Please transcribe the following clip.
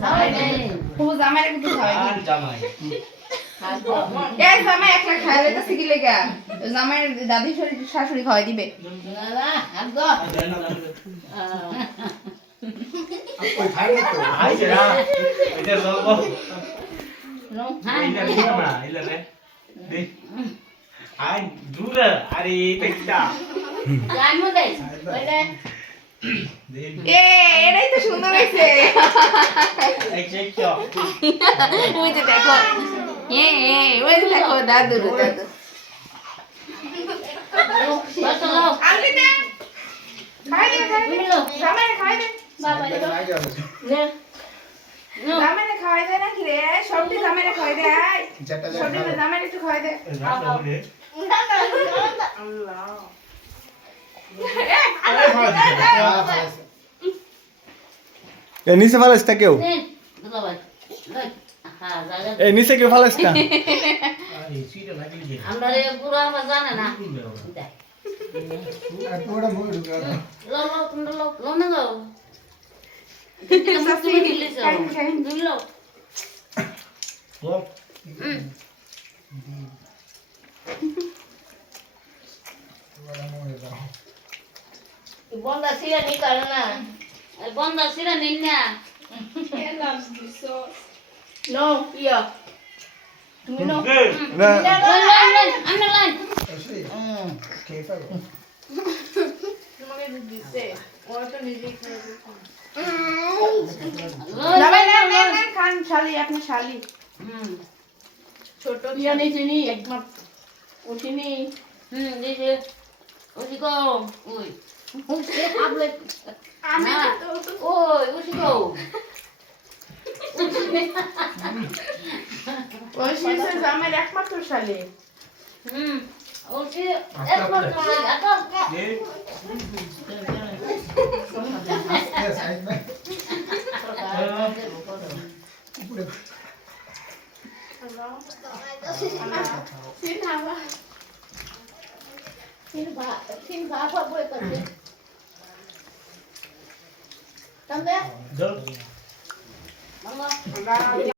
জামাই নেই খুব জামাই কিন্তু খাওয়াই আর জামাই এই জামাই একটা খাইলে তো সিগি লেগা জামাই দাদি শাশুড়ি খাওয়াই দিবে না আগো कोई खाएंगे तो আই যা এটা লবো নো হ্যাঁ ইলা দিনা না ইলা রে দে আই দুরা আরে এটা জানো দে বলে দে এ এটাই তো সুন্দর হয়েছে এক চেক তো ওই যে দেখো ওই যে দেখো দাদু দাদু বস লো আনলি দে খাই দে মিলো জামাই খাই দে বাবা লো नहीं जाओ নে নো জামাই খাওয়াই দে নাকি রে সবটি জামাই খাওয়াই দে जटा সবটি জামাই একটু খাওয়াই দे রাখো রে এ নিচে ফালাইছটা কেউ নে বাবা লো হ্যাঁ জায়গা এ নিচে কেউ ফালাইছটা আরে সিটা লাগি দে আমরা রে পুরো আমরা জানে না पूरा मुंह ढुका লো লো তুমি লো লো না গো তুমি মুক্তি দিলিছো তুমি লো ও पूरा मुंह ढुका বন্ধা সিরা নি করে না বন্ধা সিরা নিন না নো ইয়া তুমি নো না আমরা লাইন ऐसे केक है তোমাকে দিছে ওরা তো নিজেই খাবে লো জামাই না না না খান শালি আপনি শালি ছোট ইয়া নি চিনি একবার উঠিনি দিছে ওই গো ওই ওই আবলে আমি না। তো ওই ওই গো ওই শিশু জামাই একমাত্র শালি ওই একমাত্র আটা দে ये साइड में पूरे সিন হাওয়া xin phá phá bơi tận đi tận đấy জল đúng không আমরা